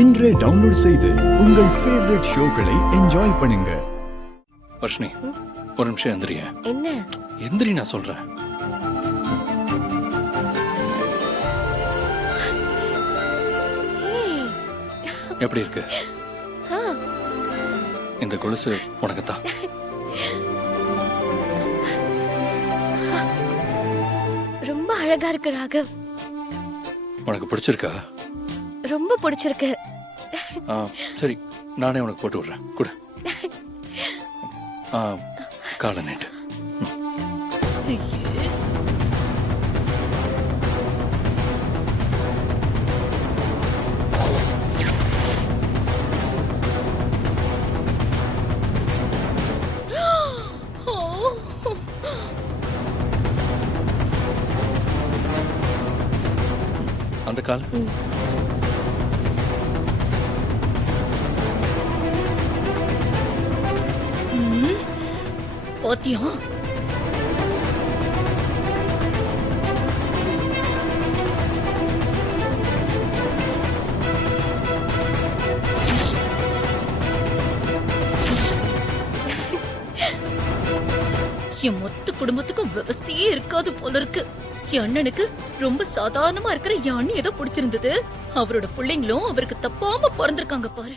இன்றே டவுன்லோட் செய்து உங்கள் ஃபேவரட் ஷோக்களை என்ஜாய் பண்ணுங்க. வர்ஷினி, ஒரு நிமிஷம் எந்திரிய. என்ன? எந்திரி, நான் சொல்றேன். எப்படி இருக்கு இந்த கொலுசு? உனக்குத்தான். ரொம்ப அழகா இருக்கு ராகவ். உனக்கு பிடிச்சிருக்கா? ரொம்ப பிடிச்சிருக்கு. சரி, நானே உனக்கு போட்டு விடுறேன். கூட கால நேட்டு. அந்த கால பாத்தியா? என் மொத்த குடும்பத்துக்கும் விவசாயே இருக்காது போல இருக்கு. என் அண்ணனுக்கு ரொம்ப சாதாரணமா இருக்கிற என் அண்ணி ஏதோ பிடிச்சிருந்தது. அவரோட பிள்ளைங்களும் அவருக்கு தப்பாம பிறந்திருக்காங்க பாரு.